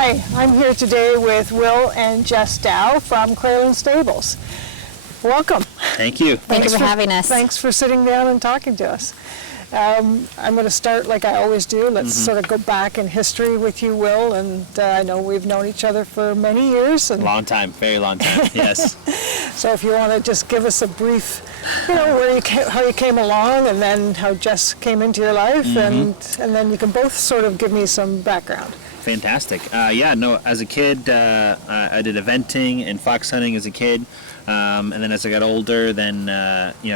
Hi, I'm here today with Will and Jess Dow from Crailin Stables. Welcome. Thank you. Thanks for having us. Thanks for sitting down and talking to us. I'm going to start like I always do. Let's sort of go back in history with you, Will, and I know we've known each other for many years. And Long time, very long time, yes. so if you want to just give us a brief, where you came, how you came along, and then how Jess came into your life, and then you can both sort of give me some background. Fantastic. As a kid, I did eventing and fox hunting as a kid. And then as I got older, then,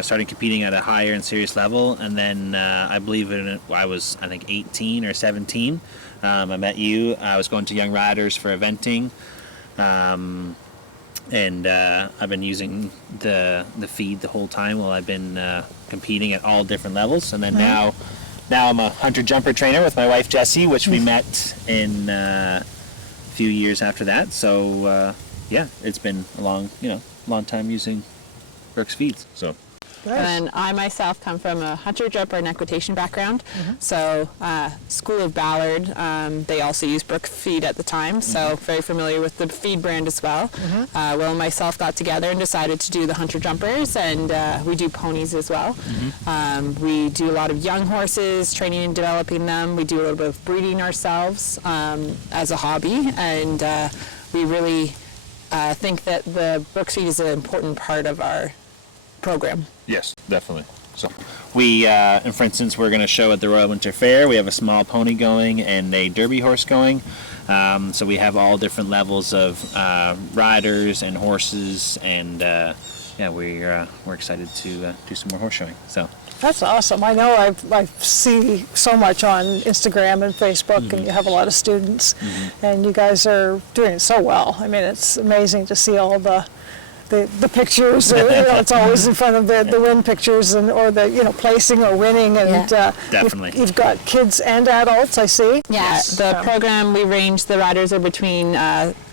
started competing at a higher and serious level. And then I was 18 or 17. I met you. I was going to Young Riders for eventing. And I've been using the feed the whole time while I've been competing at all different levels. And then now I'm a hunter-jumper trainer with my wife, Jessie, which we met in a few years after that. So, it's been a long time using Brooks feeds. So. Nice. And I myself come from a hunter-jumper and equitation background. So School of Ballard, they also used Brook feed at the time, so very familiar with the feed brand as well. Will and myself got together and decided to do the hunter-jumpers, and we do ponies as well. We do a lot of young horses, training and developing them. We do a little bit of breeding ourselves as a hobby, and we really think that the Brooks feed is an important part of our program. Yes, definitely. So we, for instance, we're going to show at the Royal Winter Fair. We have a small pony going and a derby horse going. So we have all different levels of riders and horses, and we're excited to do some more horse showing. So. That's awesome. I know I see so much on Instagram and Facebook, and you have a lot of students, and you guys are doing it so well. I mean, it's amazing to see all the pictures. It's always in front of the win pictures or the placing or winning, and definitely. You've got kids and adults, I see. Yeah, the program we range the riders are between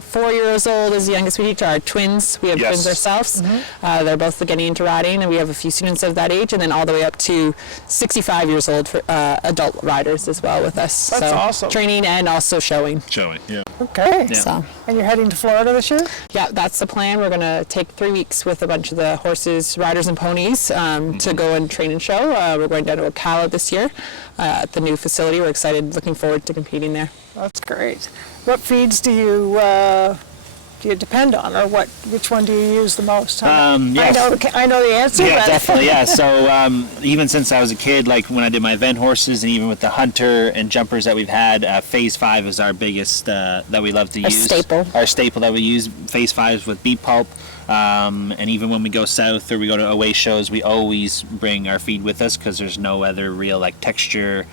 4 years old is the youngest we teach. Our twins, we have twins ourselves. They're both getting into riding, and we have a few students of that age, and then all the way up to 65 years old for adult riders as well with us. That's awesome. Training and also showing. Showing, yeah. Okay. Yeah. So. And you're heading to Florida this year? Yeah, that's the plan. We're going to take 3 weeks with a bunch of the horses, riders, and ponies to go and train and show. We're going down to Ocala this year at the new facility. We're excited, looking forward to competing there. That's great. What feeds do you depend on, or which one do you use the most? Yes. I know the answer. Yeah, but definitely. Yeah. So even since I was a kid, like when I did my event horses, and even with the hunter and jumpers that we've had, Phase 5 is our biggest that we love to use. Staple. Our staple that we use. Phase 5 with beet pulp. And even when we go south or we go to away shows, we always bring our feed with us because there's no other real texture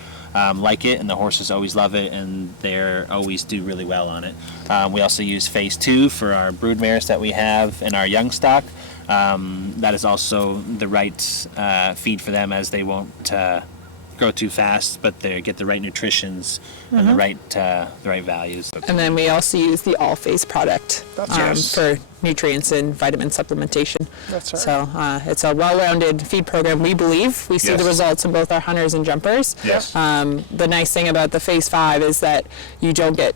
like it, and the horses always love it, and they always do really well on it. We also use Phase 2 for our brood mares that we have in our young stock. That is also the right feed for them, as they won't grow too fast, but they get the right nutritions and the right values. And then we also use the All Phase product for nutrients and vitamin supplementation. That's right. So it's a well-rounded feed program, we believe. We see the results in both our hunters and jumpers. Yes. The nice thing about the Phase 5 is that you get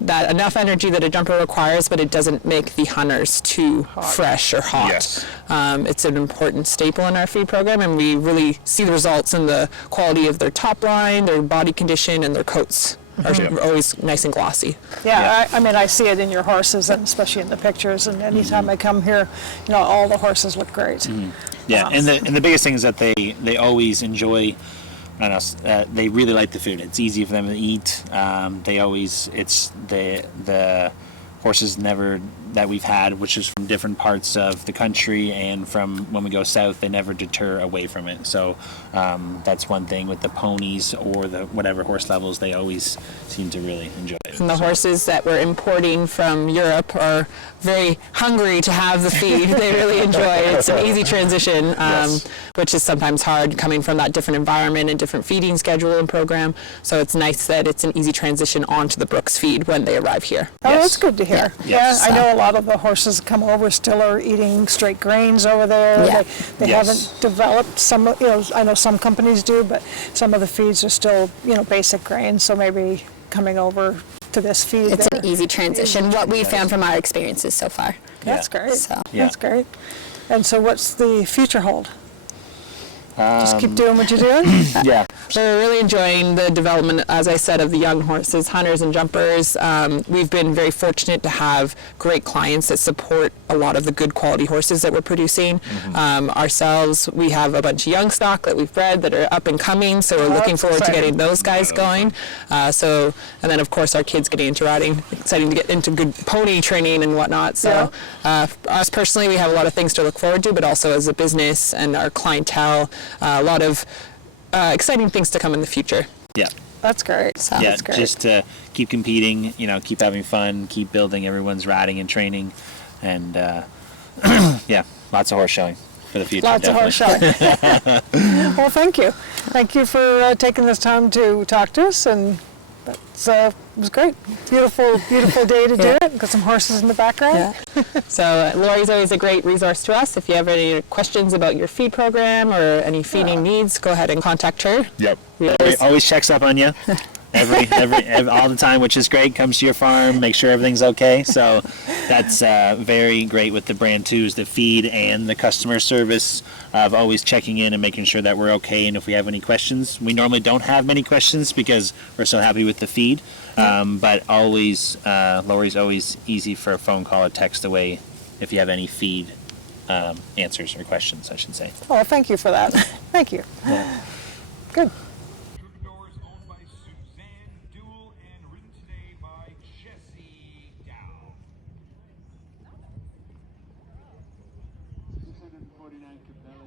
that enough energy that a jumper requires, but it doesn't make the hunters too fresh or hot. Yes. It's an important staple in our feed program, and we really see the results in the quality of their top line, their body condition, and their coats. Are always nice and glossy. Yeah. I mean, I see it in your horses, and especially in the pictures. And anytime I come here, all the horses look great. Yeah, and the biggest thing is that they always enjoy. They really like the food. It's easy for them to eat. The horses that we've had, which is from different parts of the country and from when we go south, they never deter away from it. So that's one thing with the ponies or the whatever horse levels, they always seem to really enjoy it. And the horses that we're importing from Europe are very hungry to have the feed. They really enjoy it. It's an easy transition, which is sometimes hard coming from that different environment and different feeding schedule and program. So it's nice that it's an easy transition onto the Brooks feed when they arrive here. Oh, that's good to hear. Yes. I know a lot of the horses come over still are eating straight grains over there. Yeah. They haven't developed some, I know some companies do, but some of the feeds are still, basic grains. So maybe coming over to this feed. It's there. an easy transition, what we've found from our experiences so far. That's great. So. That's great. And so what's the future hold? Just keep doing what you're doing? Yeah. We're really enjoying the development, as I said, of the young horses, hunters and jumpers. We've been very fortunate to have great clients that support a lot of the good quality horses that we're producing. Ourselves, we have a bunch of young stock that we've bred that are up and coming, so we're looking that's forward to exciting. getting those guys going. And then of course our kids getting into riding, exciting to get into good pony training and whatnot. So us personally, we have a lot of things to look forward to, but also as a business and our clientele, a lot of exciting things to come in the future. Yeah. That's great. So. Yeah, That's great. just to keep competing, keep having fun, keep building everyone's riding and training, and yeah, lots of horse showing for the future. Lots definitely. of horse showing. Well, thank you. Thank you for taking this time to talk to us, and that's, it was great. Beautiful, beautiful day to do it. Got some horses in the background. So Lori's always a great resource to us. If you have any questions about your feed program or any feeding needs, go ahead and contact her. Yep. We always- Always checks up on you. Every all the time, which is great. Comes to your farm, make sure everything's okay. So that's very great with the brand too, is the feed and the customer service of always checking in and making sure that we're okay. And if we have any questions, we normally don't have many questions because we're so happy with the feed. But always, Lori's always easy for a phone call or text away if you have any feed answers or questions, I should say. Oh, thank you for that. Thank you. Good. Troubadours owned by Suzanne Duell and written today by Jesse Dow. 649 Cabela